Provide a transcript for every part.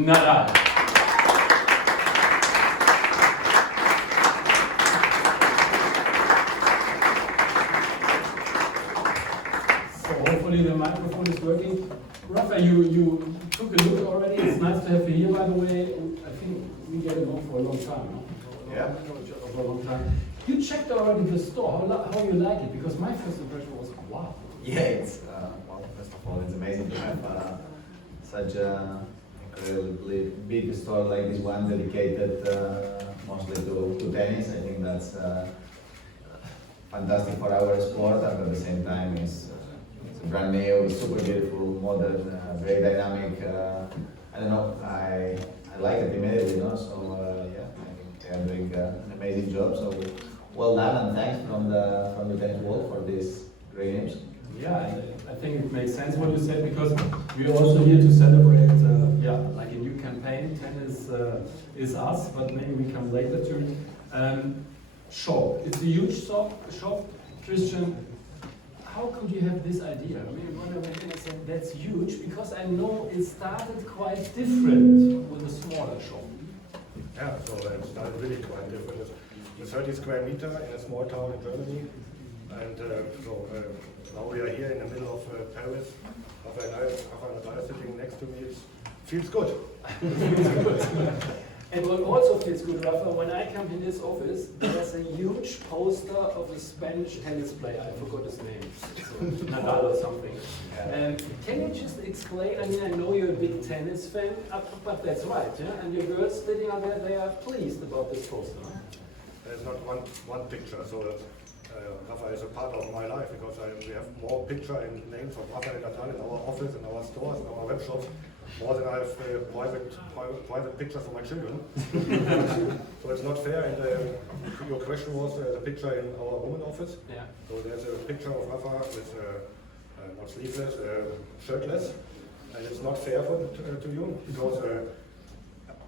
Nadal. So hopefully the microphone is working. Rafa, you took a look already. It's nice to have you here, by the way. I think we get along for a long time, no? Yeah. We know each other for a long time. You checked already the store. How you like it? Because my first impression was wow. Yeah, it's well, first of all, it's amazing to have such a incredibly big store like this one dedicated mostly to tennis. I think that's fantastic for our sport, and at the same time, it's brand new, super beautiful, modern, very dynamic. I don't know, I like it immediately, you know. So yeah, I think they are doing an amazing job. So well done, and thanks from the tennis world for this great news. Yeah, I think it makes sense what you said, because we're also here to celebrate, like a new campaign. Tennis is us, but maybe we come later to it. Shop, it's a huge shop. Christian, how could you have this idea? I mean, when I went in, I said that's huge, because I know it started quite different with a smaller shop. Yeah, so it started really quite different. It's 30 square meter in a small town in Germany, and now we are here in the middle of Paris. Rafa Nadal sitting next to me. It feels good. And what also feels good, Rafa, when I come in this office, there's a huge poster of a Spanish tennis player. I forgot his name, so Nadal or something. Can you just explain? I mean, I know you're a big tennis fan, but that's right, yeah? And your girls sitting out there, they are pleased about this poster. Huh? There's not one picture, so Rafa is a part of my life, because we have more picture and names of Rafa Nadal in our office, in our stores, in our web shops, more than I have private pictures for my children. So it's not fair. And your question was the picture in our women office. Yeah. So there's a picture of Rafa with not sleeveless, shirtless, and it's not fair to you, because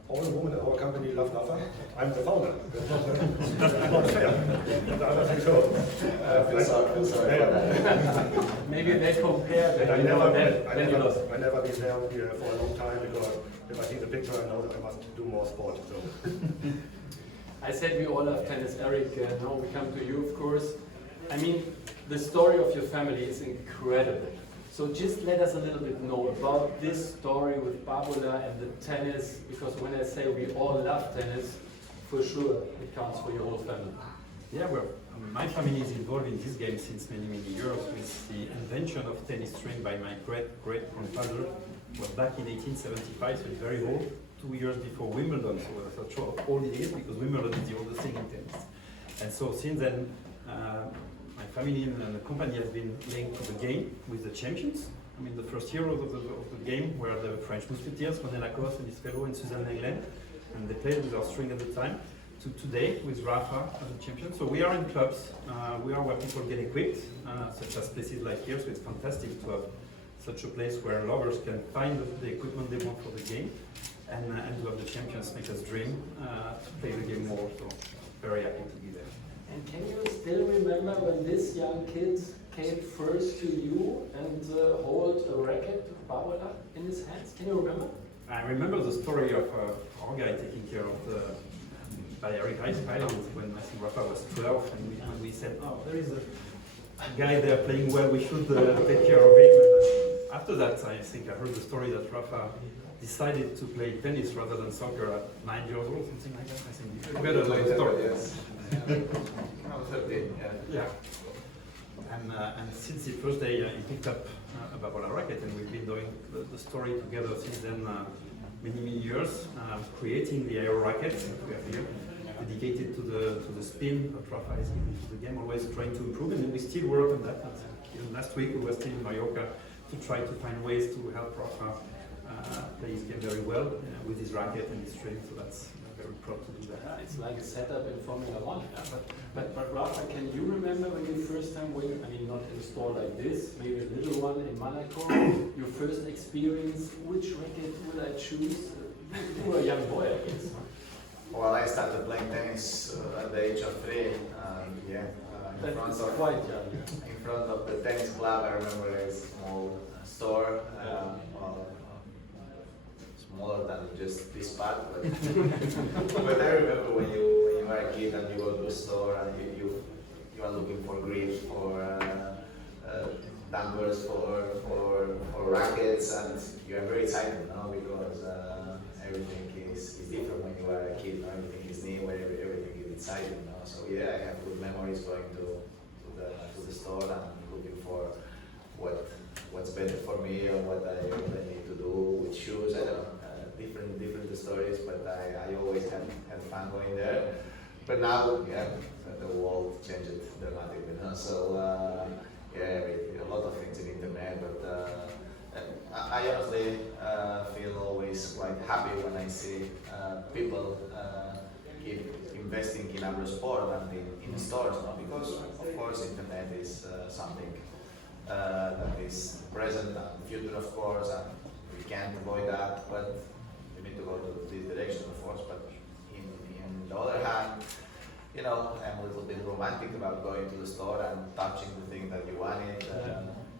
all the women in our company love Rafa. I'm the founder. It's not fair. And I think so. Sorry about that. Maybe they compare, but I you know, then you lost. never been there for a long time, because if I see the picture, I know that I must do more sport. So. I said we all love tennis, Eric. Now we come to you, of course. I mean, the story of your family is incredible. So just let us a little bit know about this story with Barbara and the tennis, because when I say we all love tennis, for sure it counts for your whole family. Yeah, well, my family is involved in this game since many, many years, with the invention of tennis string by my great-great-grandfather. Was back in 1875, so it's very old, 2 years before Wimbledon, so I thought, sure, how old it is, because Wimbledon is the oldest thing in tennis. And so since then, my family and the company has been linked to the game with the champions. I mean, the first heroes of the game were the French Musketeers, René Lacoste and his fellow, and Suzanne Lenglen, and they played with our string at the time. To today with Rafa as a champion. So we are in clubs, we are where people get equipped, such as places like here, so it's fantastic to have such a place where lovers can find the equipment they want for the game, and to have the champions make us dream to play the game more, so very happy to be there. And can you still remember when this young kid came first to you and hold a racket, Barbara, in his hands? Can you remember? I remember the story of our guy taking care of the by Eric Island when I think Rafa was 12, and we said, oh, there is a guy there playing well, we should take care of him. And after that, I think I heard the story that Rafa decided to play tennis rather than soccer at 9 years old, something like that. I think you forget the story. Yes. I was 13, Yeah. And since the first day he picked up a Babola racket, and we've been doing the story together since then, many years, creating the aero racket that we have here, dedicated to the spin that Rafa is giving to the game, always trying to improve, and we still work on that. Even last week we were still in Mallorca to try to find ways to help Rafa play his game very well with his racket and his string, so that's very proud to do that. Yeah, it's like a setup in Formula One. Yeah? But Rafa, can you remember when you first time went, I mean not in a store like this, maybe a little one in Monaco, your first experience, which racket will I choose? You were a young boy, I guess. Well, I started playing tennis at the age of 3. In front of quite young. in front of the tennis club. I remember a small store. smaller than just this part, but, but I remember when you were a kid and you go to the store and you are looking for grips, for dampers, for rackets, and you are very excited now because everything is different when you are a kid. Everything is new, everything is exciting. So yeah, I have good memories going to the store and looking for what's better for me or what I need to do with shoes. I don't know, different stories, but I always had fun going there. But now, yeah, the world changed dramatically. So yeah, a lot of things in internet, but I honestly feel always quite happy when I see people keep investing in our sport and in stores, no? Because of course internet is something that is present and future, of course, and we can't avoid that, but we need to go to this direction, of course. But in the other hand, you know, I'm a little bit romantic about going to the store and touching the thing that you wanted,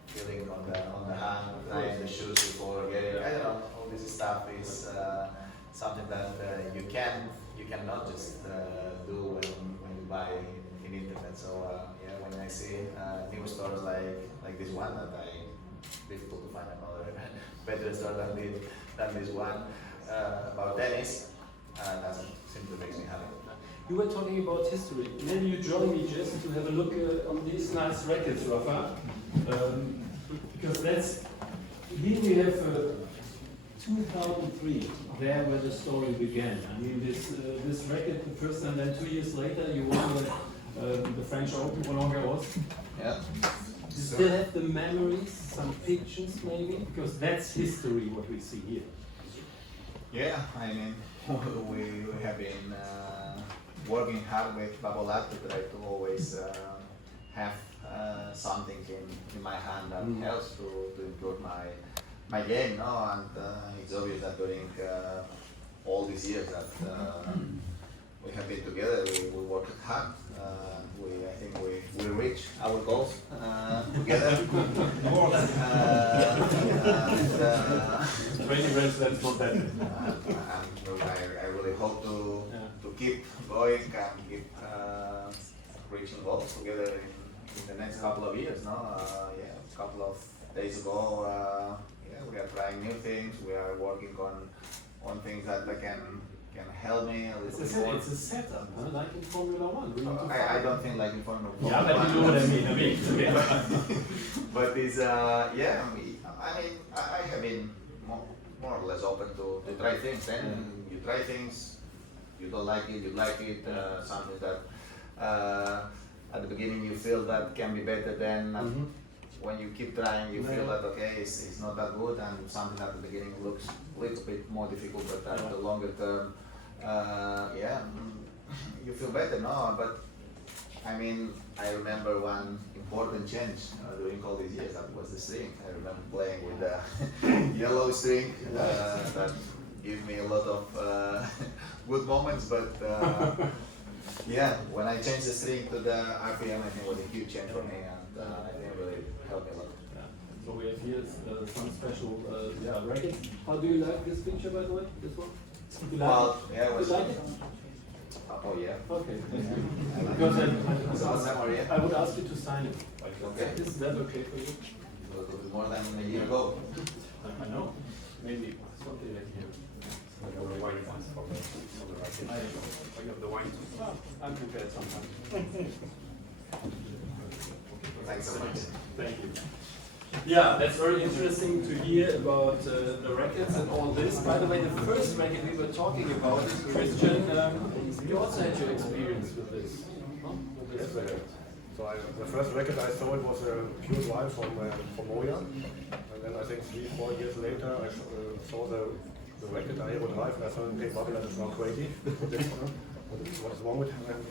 feeling on the hand, trying the shoes before getting. I don't know. All this stuff is something that you cannot just do when you buy in internet. So yeah, when I see new stores like this one, that difficult to find another better store than this one about tennis, that simply makes me happy. You were talking about history. Maybe you join me just to have a look on these nice rackets, Rafa. Because here we have 2003, there where the story began. I mean, this racket, the first time, then 2 years later, you won the French Open, Roland Garros. Yeah. You still have the memories, some pictures maybe? Because that's history, what we see here. Yeah, I mean, we have been working hard with Babolat to try to always have something in my hand that helps to improve my game, no? And it's obvious that during all these years that we have been together, we worked hard. I think we reached our goals together. Training race, that's not bad. I really hope to keep going and keep reaching goals together in the next couple of years. No, yeah, a couple of days ago, yeah, we are trying new things. We are working on things that can help me a little bit more. It's a setup, huh? Like in Formula One. I don't think like in Formula One. Yeah, but you know what I mean. But it's yeah. I mean, I have been more or less open to try things. Then you try things, you don't like it, you like it. Something that at the beginning you feel that can be better than. When you keep trying, you feel that okay, it's not that good, and something at the beginning looks a little bit more difficult, but at the longer term, yeah, you feel better, no? But I mean, I remember one important change during all these years. That was the string. I remember playing with the yellow string. That gave me a lot of good moments, but. Yeah, when I changed the string to the RPM, I think it was a huge change for me, and I think it really helped me a lot. Yeah. So we have here some special rackets. How do you like this picture, by the way? This one? You like Well, it? yeah, it was. You like it? Oh yeah. Okay. Because I would ask you to sign it. Okay. Is that okay for you? It was a bit more than a year ago. I know. Maybe something like here. The wine ones for the racket. I got the wine too. I'm prepared sometimes. Thanks so much. Thank you. Yeah, that's very interesting to hear about the rackets and all this. By the way, the first racket we were talking about, Christian, you also had your experience with this. Huh? With this racket. So the first racket I saw it was a pure drive from Moya, and then I think 3-4 years later I saw the racket I would drive, and I thought, okay, Babylon is now crazy. What is wrong with him?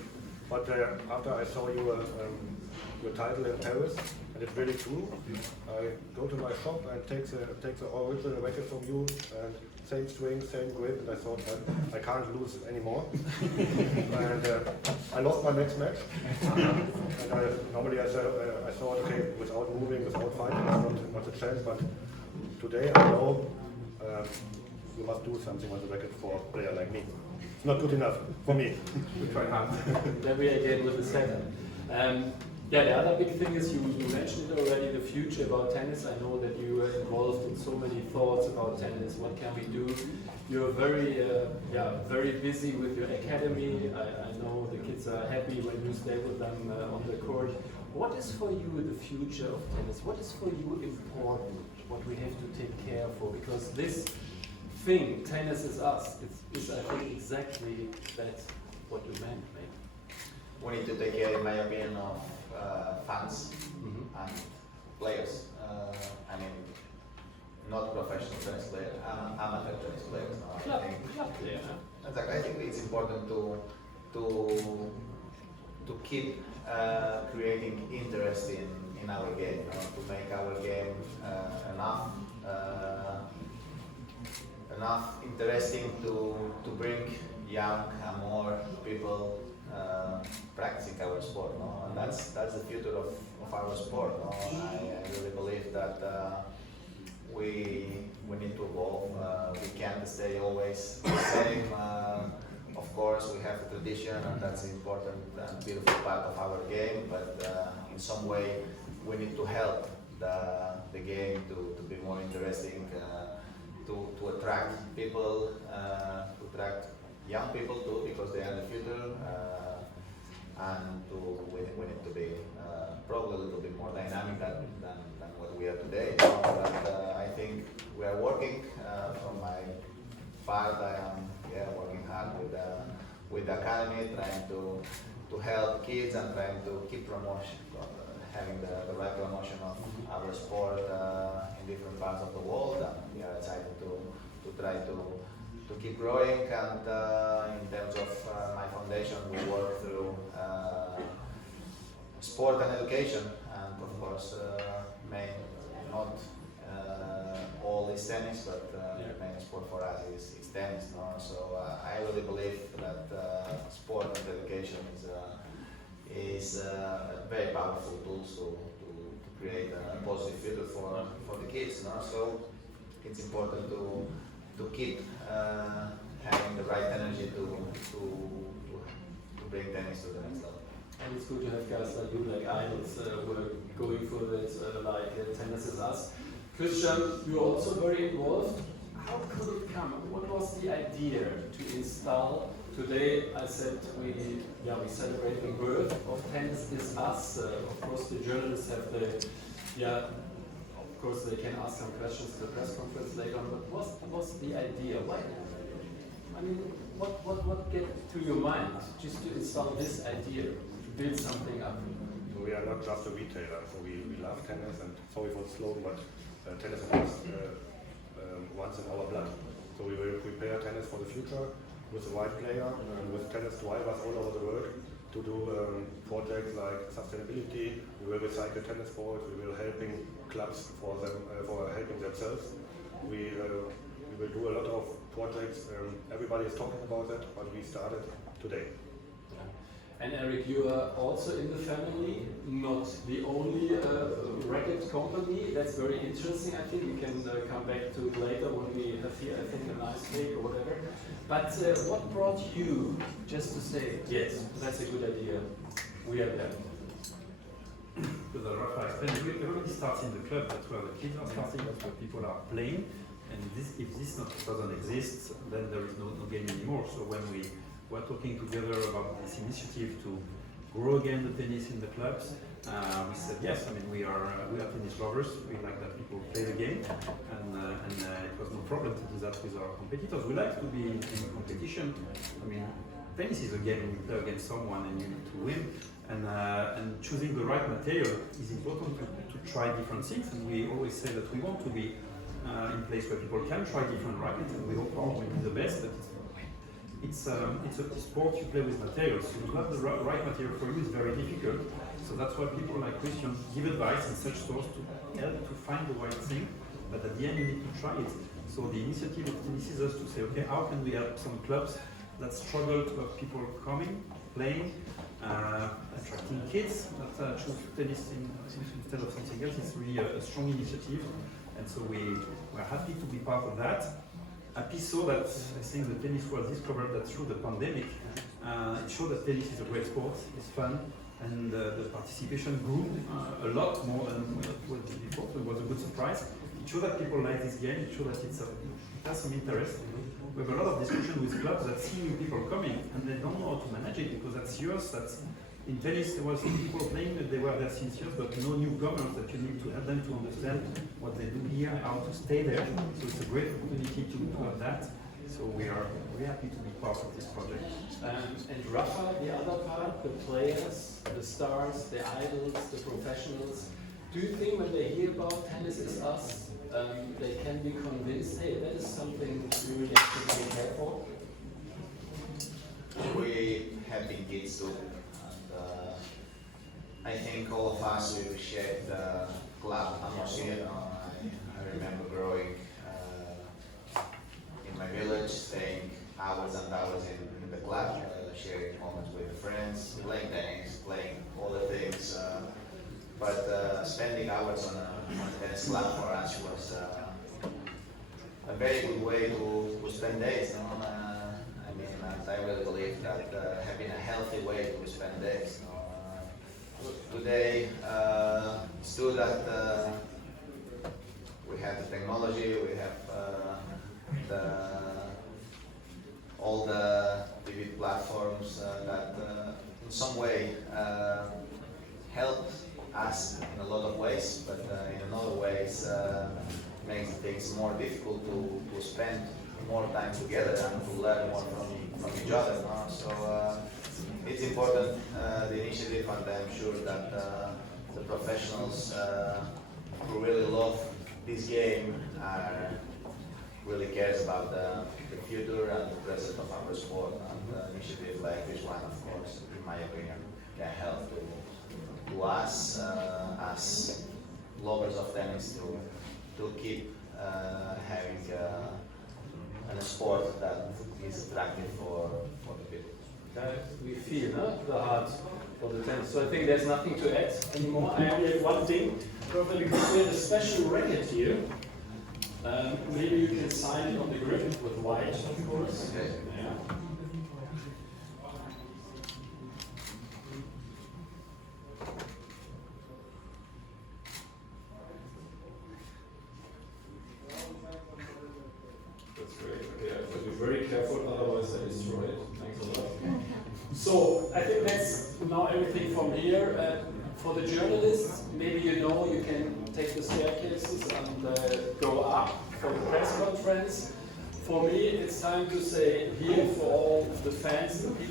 But after I saw your title in Paris, and it's really true, I go to my shop and take the original racket from you, and same string, same grip, and I thought I can't lose it anymore. And I lost my next match. And normally I thought, okay, without moving, without fighting, it's not a chance. But today I know you must do something on the racket for a player like me. It's not good enough for me. We try hard. There we again with the setup. Yeah, the other big thing is you mentioned it already, the future about tennis. I know that you were involved in so many thoughts about tennis. What can we do? You're very busy with your academy. I know the kids are happy when you stay with them on the court. What is for you the future of tennis? What is for you important? What we have to take care for? Because this thing, tennis is us, is I think exactly that what you meant, maybe. We need to take care, in my opinion, of fans and players. I mean, not professional tennis players, amateur tennis players. No? I think, exactly. I think it's important to keep creating interest in our game, to make our game enough interesting to bring young and more people practicing our sport, no? And that's the future of our sport, no? I really believe that we need to evolve. We can't stay always the same. Of course, we have a tradition, and that's an important and beautiful part of our game. But in some way, we need to help the game to be more interesting, to attract people, to attract young people too, because they are the future. And we need to be probably a little bit more dynamic than what we are today. But I think we are working. From my part, I am working hard with the academy, trying to help kids and trying to keep promotion, having the right promotion of our sport in different parts of the world. And we are excited to try to keep growing. And in terms of my foundation, we work through sport and education, and of course, not all is tennis, but the main sport for us is tennis. No? So I really believe that sport and education is a very powerful tool to create a positive future for the kids. No? So it's important to keep having the right energy to bring tennis to the next level. And it's good to have guys like you, like idols, who are going for this, tennis is us. Christian, you're also very involved. How could it come? What was the idea to install? Today, I said we celebrate the birth of Tennis is Us. Of course, the journalists have of course they can ask some questions at the press conference later on. But what was the idea? Why? I mean, what get to your mind just to install this idea, to build something up? We are not just a retailer, so we love tennis, and sorry for the slogan, but tennis is once in our blood. So we will prepare tennis for the future with the right player and with tennis drivers all over the world to do projects like sustainability. We will recycle tennis balls. We will helping clubs for helping themselves. We will do a lot of projects. Everybody is talking about it, but we started today. And Eric, you are also in the family, not the only racket company. That's very interesting. I think we can come back to it later when we have here, I think, a nice cake or whatever. But what brought you just to say, yes, that's a good idea, we are there? Because Rafa explained, everybody starts in the club, that's where the kids are starting, that's where people are playing. And if this doesn't exist, then there is no game anymore. So when we were talking together about this initiative to grow again the tennis in the clubs, we said yes. I mean, we are tennis lovers. We like that people play the game, and it was no problem to do that with our competitors. We like to be in competition. I mean, tennis is a game you play against someone and you need to win. And choosing the right material is important to try different things. And we always say that we want to be in a place where people can try different rackets, and we hope our will be the best. But it's a sport you play with materials. So to have the right material for you is very difficult. So that's why people like Christian give advice in such stores to help to find the right thing. But at the end, you need to try it. So the initiative of Tennis is us to say, okay, how can we help some clubs that struggle to have people coming, playing, attracting kids that choose tennis instead of something else. It's really a strong initiative. And so we're happy to be part of that. a piece so that I think the tennis world discovered that through the pandemic, it showed that tennis is a great sport, it's fun, and the participation grew a lot more than it was before, so it was a good surprise. It showed that people like this game, it showed that it has some interest. We have a lot of discussion with clubs that see new people coming and they don't know how to manage it because that's years that in tennis there was people playing that they were there since years but no newcomers that you need to help them to understand what they do here, how to stay there. So it's a great opportunity to have that. So we are very happy to be part of this project. And Rafa, the other part, the players, the stars, the idols, the professionals, do you think when they hear about Tennis Is Us, they can be convinced, hey, that is something we really have to prepare for? We have been kids too, and I think all of us we appreciate the club atmosphere. I remember growing in my village, staying hours and hours in the club, sharing moments with the friends, playing tennis, playing all the things. But spending hours on a tennis club for us was a very good way to spend days. No? I mean, I really believe that having a healthy way to spend days. Today, it's true that we have the technology, we have all the TV platforms that in some way help us in a lot of ways, but in another ways makes things more difficult to spend more time together and to learn more from each other. No? So it's important, the initiative, and I'm sure that the professionals who really love this game really cares about the future and the present of our sport, and initiative like this one, of course, in my opinion, can help to us as lovers of tennis to keep having a sport that is attractive for the people. We feel the heart for the tennis. So I think there's nothing to add anymore. I only have one thing, probably because we have a special racket here. Maybe you can sign it on the grip with white, of course. Okay. Yeah. That's great. Okay, I have to be very careful, otherwise I destroy it. Thanks a lot. So I think that's now everything from here. For the journalists, maybe you know you can take the staircases and go up for the press conference. For me, it's time to say here for all the fans, the people